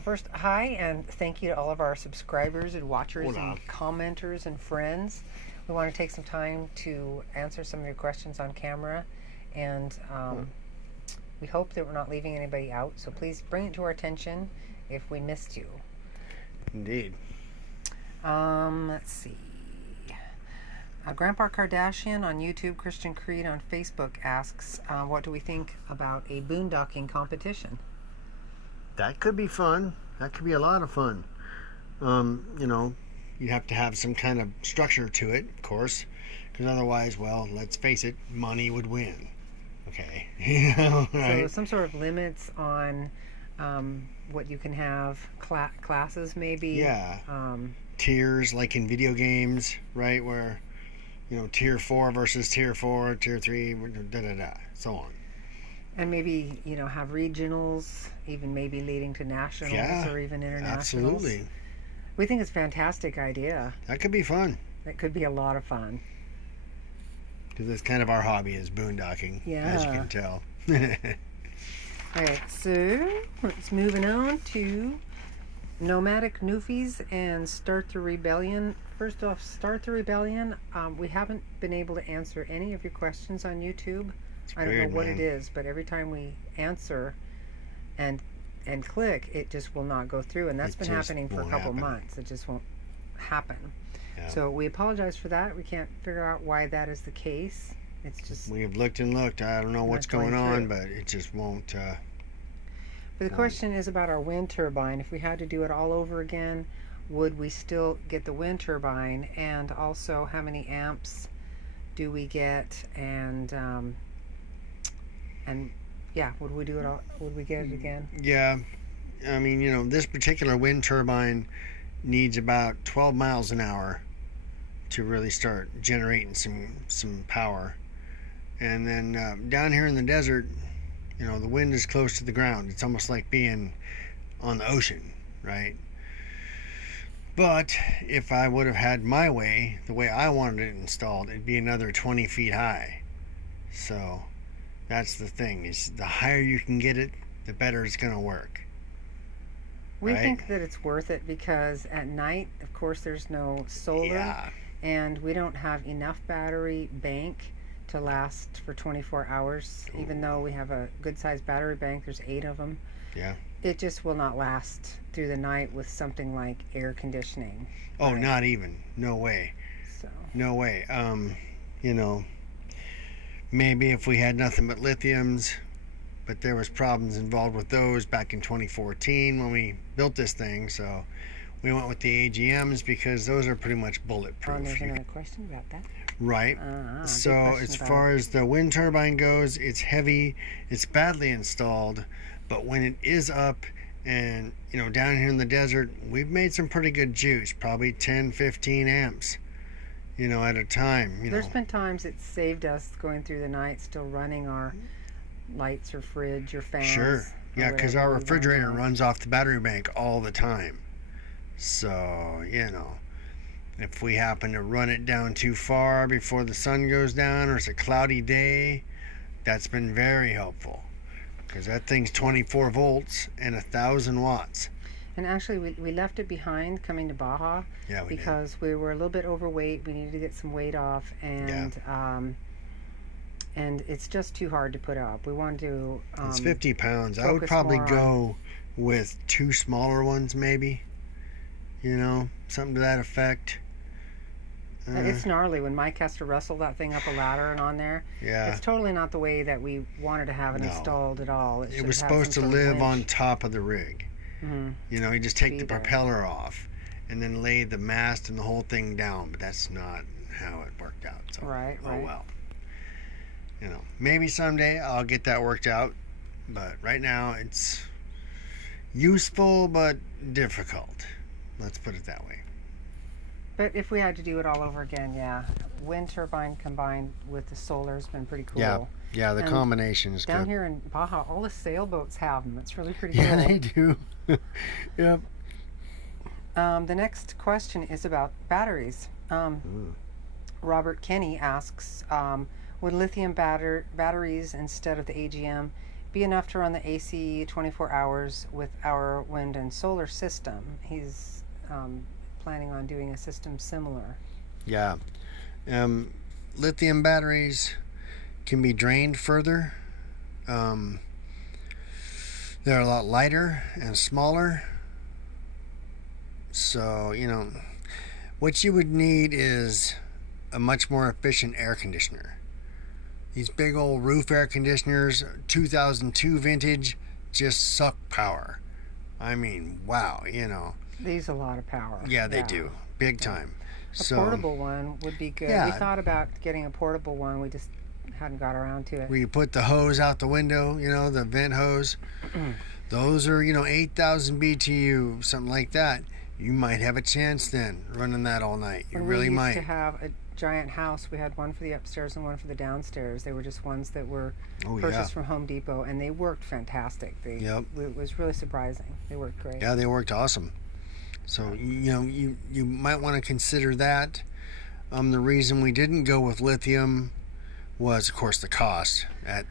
Well, first, hi, and thank you to all of our subscribers and watchers Hola. and commenters and friends. We want to take some time to answer some of your questions on camera, and we hope that we're not leaving anybody out, so please bring it to our attention if we missed you. Indeed. Let's see. Grandpa Kardashian on YouTube, Christian Creed on Facebook asks, what do we think about a boondocking competition? That could be fun. That could be a lot of fun. You have to have some kind of structure to it, of course, because otherwise, well, let's face it, money would win. Okay. Right? So some sort of limits on what you can have, classes maybe. Yeah. Tiers, like in video games, right? Where, tier 4 versus tier 4, tier 3, so on. And maybe, have regionals, even maybe leading to nationals or even internationals. Absolutely. We think it's a fantastic idea. That could be fun. It could be a lot of fun. Because that's kind of our hobby is boondocking, as you can tell. Alright, so let's moving on to Nomadic Newfies and Start the Rebellion. First off, Start the Rebellion. We haven't been able to answer any of your questions on YouTube. I don't know what it is, but every time we answer and click, it just will not go through, and that's been happening for a couple months. It just won't happen. Yeah. So we apologize for that. We can't figure out why that is the case. It's just we have looked and looked. I don't know what's going on, but it just won't. But the question is about our wind turbine. If we had to do it all over again, would we still get the wind turbine? And also, how many amps do we get? And yeah, would we do it all? Would we get it again? Yeah, I mean, this particular wind turbine needs about 12 miles an hour to really start generating some power. And then down here in the desert, the wind is close to the ground. It's almost like being on the ocean, right? But if I would have had my way, the way I wanted it installed, it'd be another 20 feet high. So that's the thing, is the higher you can get it, the better it's going to work. We think that it's worth it because at night, of course, there's no solar, and we don't have enough battery bank to last for 24 hours. Ooh. Even though we have a good-sized battery bank, there's 8 of them. Yeah. It just will not last through the night with something like air conditioning. Oh, not even. No way. So. No way. Maybe if we had nothing but lithiums, but there was problems involved with those back in 2014 when we built this thing, so we went with the AGMs because those are pretty much bulletproof. Oh, there's another question about that. Right. So as far as the wind turbine goes, it's heavy, it's badly installed, but when it is up and, down here in the desert, we've made some pretty good juice, probably 10, 15 amps. At a time. There's been times it's saved us going through the night still running our lights or fridge or fans. Sure. Yeah, because our refrigerator runs off the battery bank all the time. So, if we happen to run it down too far before the sun goes down or it's a cloudy day, that's been very helpful. Because that thing's 24 volts and 1,000 watts. And actually, we left it behind coming to Baja because we were a little bit overweight. We needed to get some weight off, and it's just too hard to put up. We wanted to. It's 50 pounds. I would probably go with 2 smaller ones, maybe. Something to that effect. It's gnarly when Mike has to wrestle that thing up a ladder and on there. Yeah. It's totally not the way that we wanted to have it installed at all. It was supposed to live on top of the rig. Mm-hmm. You just take the propeller off and then lay the mast and the whole thing down, but that's not how it worked out. So, right. Well. Maybe someday I'll get that worked out, but right now it's useful but difficult. Let's put it that way. But if we had to do it all over again, wind turbine combined with the solar has been pretty cool. Yeah, the combination is good. Down here in Baja, all the sailboats have them. It's really pretty cool. Yeah, they do. Yep. The next question is about batteries. Robert Kenny asks, would lithium batteries instead of the AGM be enough to run the AC 24 hours with our wind and solar system. He's planning on doing a system similar. Yeah. Lithium batteries can be drained further. They're a lot lighter and smaller. So, what you would need is a much more efficient air conditioner. These big old roof air conditioners, 2002 vintage, just suck power. I mean, wow, They use a lot of power. Yeah, they do. Big time. A portable one would be good. Yeah. We thought about getting a portable one. We just hadn't got around to it. Where you put the hose out the window, the vent hose. Those are, 8,000 BTU, something like that. You might have a chance then running that all night. You really might. We used to have a giant house. We had one for the upstairs and one for the downstairs. They were just ones that were purchased from Home Depot, and they worked fantastic. It was really surprising. They worked great. Yeah, they worked awesome. So, you might want to consider that. The reason we didn't go with lithium was, of course, the cost.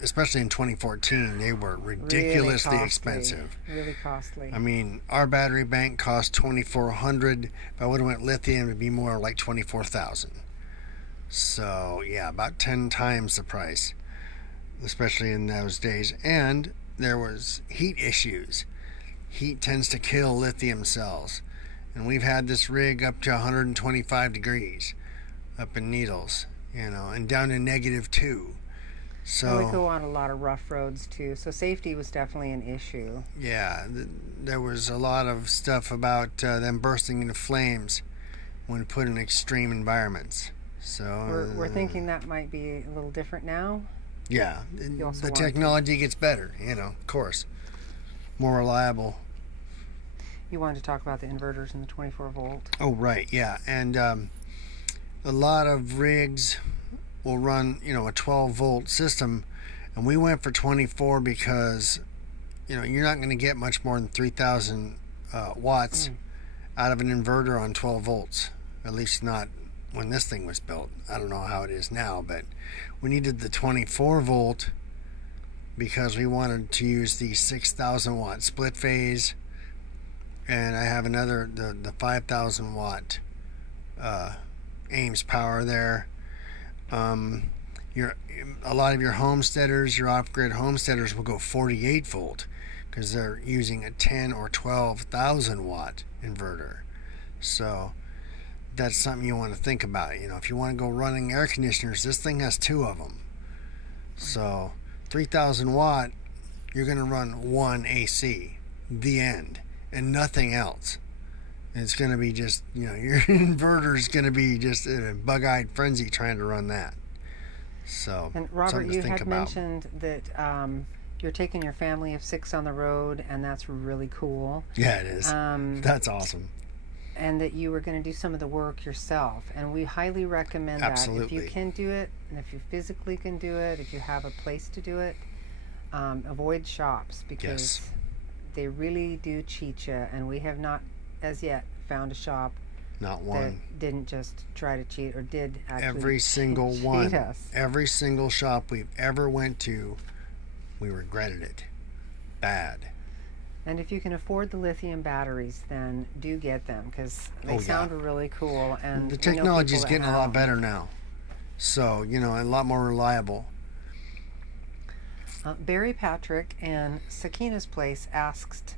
Especially in 2014, they were ridiculously expensive. Really costly. I mean, our battery bank cost $2,400. If I would have went lithium, it'd be more like $24,000. So, yeah, about 10 times the price, especially in those days. And there was heat issues. Heat tends to kill lithium cells. And we've had this rig up to 125 degrees up in Needles, and down to -2. So we go on a lot of rough roads too. So safety was definitely an issue. Yeah, there was a lot of stuff about them bursting into flames when put in extreme environments. So we're thinking that might be a little different now. Yeah, the technology gets better, of course, more reliable. You wanted to talk about the inverters and the 24 volt. Oh, right, yeah. And a lot of rigs will run, a 12 volt system. And we went for 24 because, you're not going to get much more than 3,000 watts out of an inverter on 12 volts. At least not when this thing was built. I don't know how it is now, but we needed the 24 volt because we wanted to use the 6,000 watt split phase. And I have another, the 5,000 watt Ames power there. A lot of your homesteaders, your off-grid homesteaders will go 48 volt because they're using a 10 or 12,000 watt inverter. So that's something you want to think about. If you want to go running air conditioners, this thing has 2 of them. So 3,000 watt, you're going to run 1 AC, the end. And nothing else. It's going to be just, your inverter is going to be just in a bug-eyed frenzy trying to run that. So, and Robert, you had mentioned that you're taking your family of 6 on the road, and that's really cool. Yeah, it is. That's awesome. And that you were going to do some of the work yourself. And we highly recommend that. If you can do it, and if you physically can do it, if you have a place to do it, avoid shops because they really do cheat you, and we have not, as yet, found a shop not one that didn't just try to cheat or did actually every single one. Us. Every single shop we've ever went to, we regretted it. Bad. And if you can afford the lithium batteries, then do get them because they sound really cool. And the technology is getting a lot better now, so a lot more reliable. Barry Patrick in Sakina's Place asked,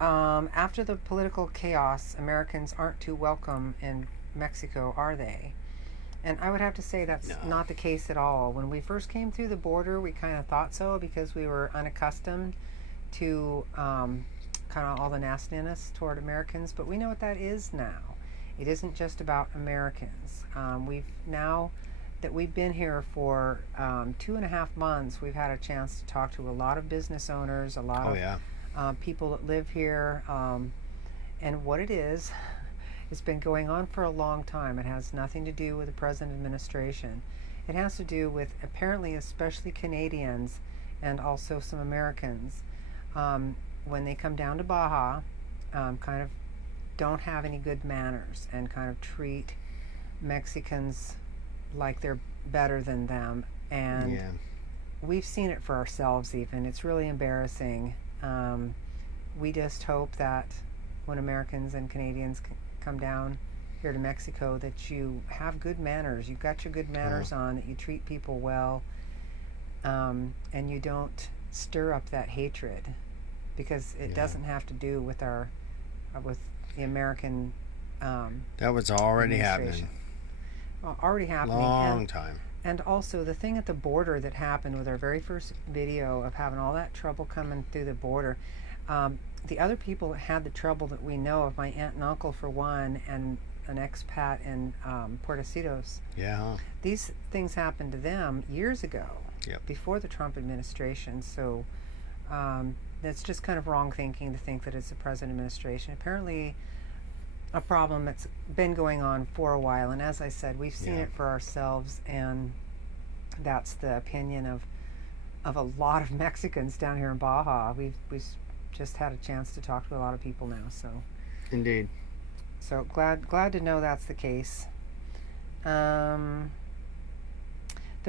after the political chaos, Americans aren't too welcome in Mexico, are they? And I would have to say that's not the case at all. When we first came through the border, we kind of thought so because we were unaccustomed to kind of all the nastiness toward Americans. But we know what that is now. It isn't just about Americans. We've been here for 2.5 months, we've had a chance to talk to a lot of business owners, a lot of people that live here, and what it is, it's been going on for a long time. It has nothing to do with the present administration. It has to do with apparently especially Canadians and also some Americans. When they come down to Baja, kind of don't have any good manners and kind of treat Mexicans like they're better than them. And we've seen it for ourselves even. It's really embarrassing. We just hope that when Americans and Canadians come down here to Mexico, that you have good manners. You've got your good manners on, that you treat people well, and you don't stir up that hatred, because it doesn't have to do with with the American that was already happening. Already happening. Long time. And also the thing at the border that happened with our very first video of having all that trouble coming through the border. The other people that had the trouble that we know of, my aunt and uncle for one, and an expat in Puertecitos. Yeah. These things happened to them years ago, before the Trump administration. So that's just kind of wrong thinking to think that it's the present administration. Apparently a problem that's been going on for a while, and as I said, we've seen it for ourselves, and that's the opinion of a lot of Mexicans down here in Baja. We've just had a chance to talk to a lot of people now, so indeed. So glad to know that's the case. The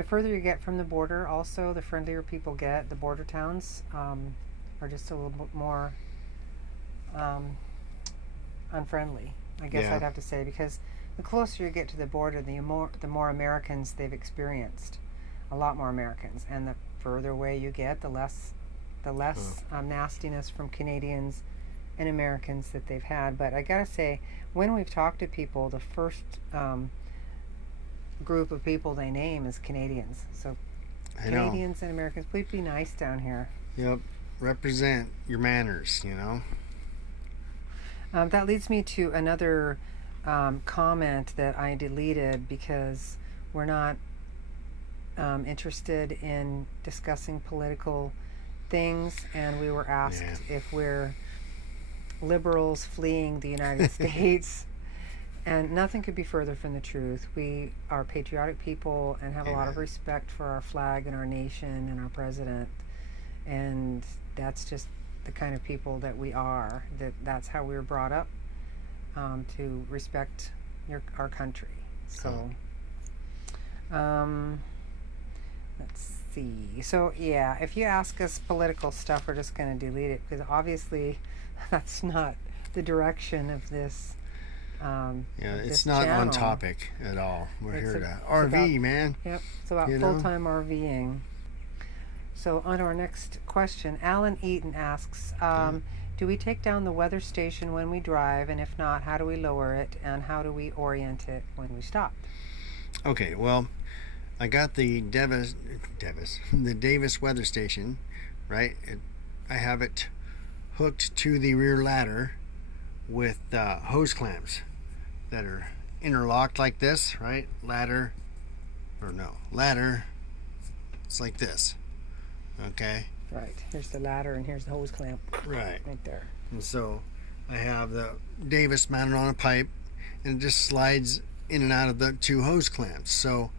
further you get from the border, also the friendlier people get. The border towns are just a little bit more unfriendly, I guess I'd have to say, because the closer you get to the border, the more Americans they've experienced, a lot more Americans, and the further away you get, the less nastiness from Canadians and Americans that they've had. But I gotta say, when we've talked to people, the first group of people they name is Canadians. So Canadians and Americans, please be nice down here. Yep, represent your manners, you know. That leads me to another comment that I deleted because we're not interested in discussing political things, and we were asked if we're liberals fleeing the United States, and nothing could be further from the truth. We are patriotic people and have a lot of respect for our flag and our nation and our president, and that's just the kind of people that we are. That's how we were brought up, to respect our country. So let's see. So yeah, if you ask us political stuff, we're just going to delete it, because obviously that's not the direction of this. It's not channel. on topic at all. We're here to RV, man. Yep, it's about full-time RVing. So on to our next question. Alan Eaton asks, do we take down the weather station when we drive, and if not, how do we lower it, and how do we orient it when we stop? Okay, well, I got the Davis weather station, right? I have it hooked to the rear ladder with hose clamps that are interlocked like this, right? Ladder, it's like this, okay? Right, here's the ladder and here's the hose clamp. Right there. And so I have the Davis mounted on a pipe, and it just slides in and out of the two hose clamps. So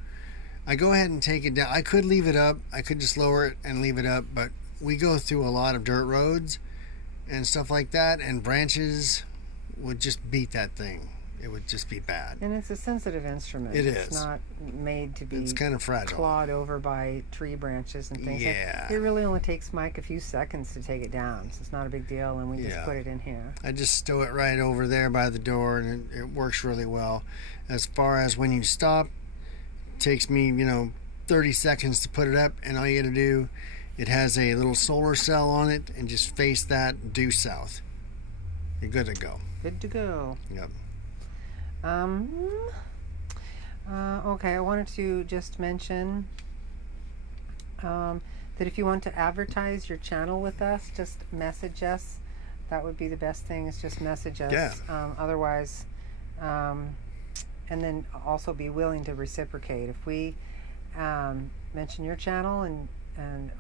I go ahead and take it down. I could leave it up, I could just lower it and leave it up, but we go through a lot of dirt roads and stuff like that, and branches would just beat that thing. It would just be bad. And it's a sensitive instrument. It's not made to be, it's kind of fragile, clawed over by tree branches and things. Yeah. It really only takes Mike a few seconds to take it down, so it's not a big deal, and we just put it in here. I just stow it right over there by the door, and it works really well. As far as when you stop, it takes me 30 seconds to put it up, and all you gotta do, it has a little solar cell on it, and just face that due south. You're good to go. Good to go. Yep. Okay, I wanted to just mention that if you want to advertise your channel with us, just message us. That would be the best thing, is just message us. Yeah. Otherwise, and then also be willing to reciprocate. If we mention your channel,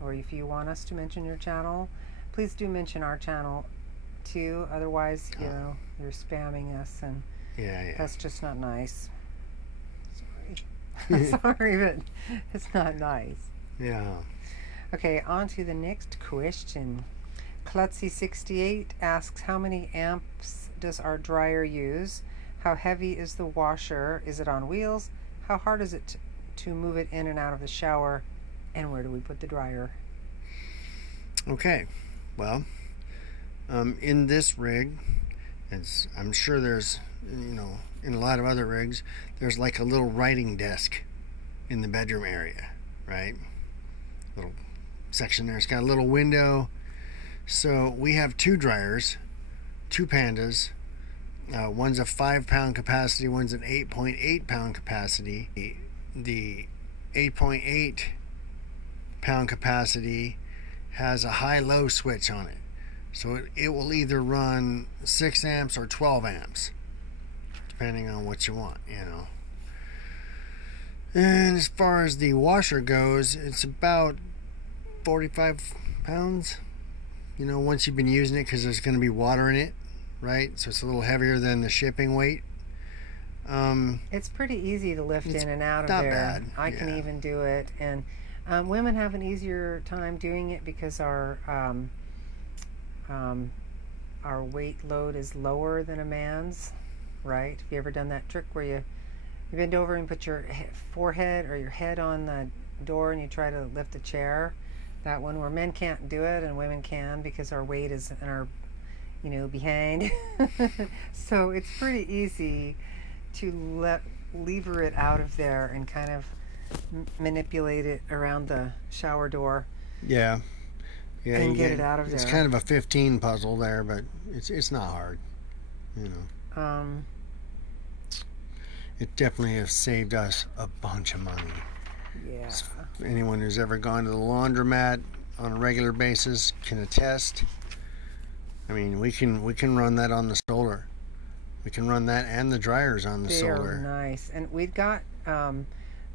or if you want us to mention your channel, please do mention our channel too. Otherwise, you're spamming us, and that's just not nice. Sorry. Sorry, but it's not nice. Yeah. Okay, on to the next question. Klutzy68 asks, how many amps does our dryer use? How heavy is the washer? Is it on wheels? How hard is it to move it in and out of the shower And where do we put the dryer? Okay, well, in this rig, I'm sure there's, in a lot of other rigs, there's like a little writing desk in the bedroom area, right? Little section there. It's got a little window. So we have 2 dryers, 2 pandas. One's a 5-pound capacity, one's an 8.8 pound capacity. The 8.8 pound capacity has a high-low switch on it. So it will either run 6 amps or 12 amps, depending on what you want, And as far as the washer goes, it's about 45 pounds, once you've been using it, because there's going to be water in it, right? So it's a little heavier than the shipping weight. It's pretty easy to lift in and out of not there. Bad. I can even do it. And women have an easier time doing it because our weight load is lower than a man's, right? Have you ever done that trick where you bend over and put your forehead or your head on the door and you try to lift the chair? That one where men can't do it and women can because our weight is in our, behind. So it's pretty easy to lever it out of there and kind of manipulate it around the shower door. Yeah, and get it out of there. It's kind of a 15 puzzle there, but it's not hard, It definitely has saved us a bunch of money. Yeah. Anyone who's ever gone to the laundromat on a regular basis can attest. I mean, we can run that on the solar. We can run that and the dryers on the solar. They're nice. And we've got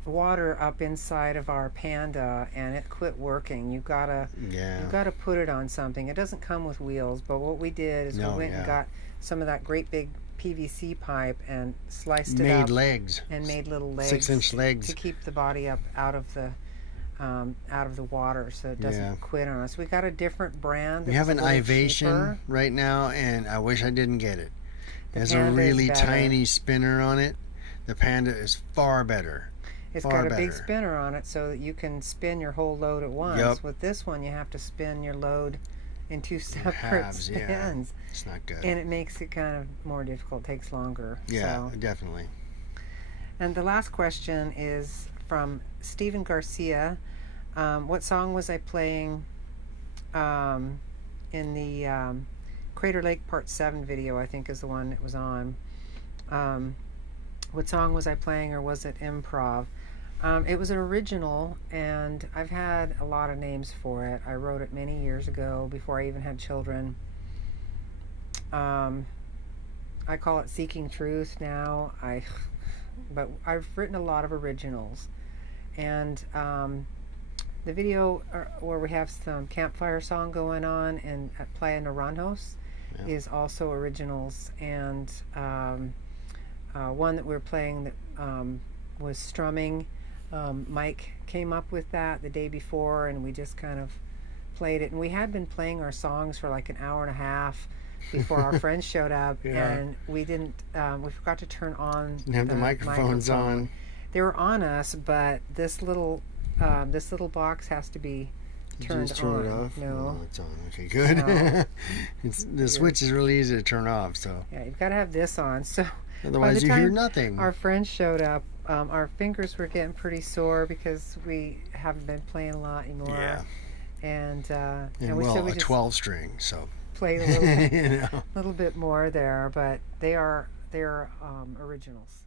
water up inside of our Panda, and it quit working. You've got to put it on something. It doesn't come with wheels, but what we did is we went and got some of that great big PVC pipe and sliced it up. Made legs. And made little legs. 6-inch legs. To keep the body up out of the water so it doesn't quit on us. We got a different brand. We have an Ivation right now, and I wish I didn't get it. It has a really tiny spinner on it. The Panda is far better. It's got a big spinner on it so that you can spin your whole load at once. Yep. With this one, you have to spin your load in 2 separate spins. Yeah. It's not good. And it makes it kind of more difficult. It takes longer. Yeah, definitely. And the last question is from Steven Garcia. What song was I playing in the Crater Lake Part 7 video, I think is the one it was on. What song was I playing, or was it improv? It was an original, and I've had a lot of names for it. I wrote it many years ago, before I even had children. I call it Seeking Truth now. But I've written a lot of originals. And the video where we have some campfire song going on at Playa Naranjos is also originals. And one that we were playing that was strumming. Mike came up with that the day before, and we just kind of played it. And we had been playing our songs for like an hour and a half before our friends showed up, and we forgot to turn on the microphones on. They were on us, but this little box has to be turned Just turn on. it off? No, it's on. Okay, good. No. The switch is really easy to turn off, so. Yeah, you've got to have this on. So otherwise you hear nothing. Our friends showed up. Our fingers were getting pretty sore because we haven't been playing a lot anymore. Yeah. And we said we just 12 string, so played a little bit more there, but they are originals.